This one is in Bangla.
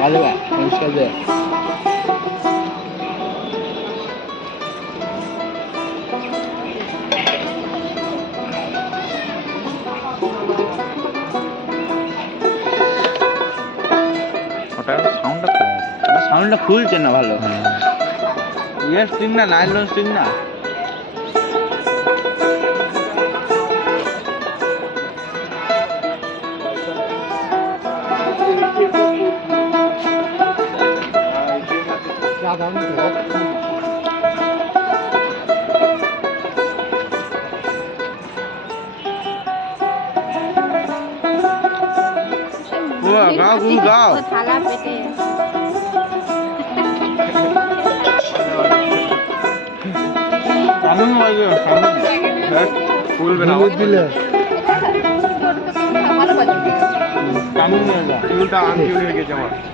লাগালে পরিষ্কার দে ওটা সাউন্ডটা খুলছে না ভালো ইয়ে স্ট্রিং না নাইলন স্ট্রিং না গাও গাও থালা পেটে কেমন লাগে ফুলবে না দিলে ভালো বাজে কেমন চুলটা আনকি হয়ে গেছে আমার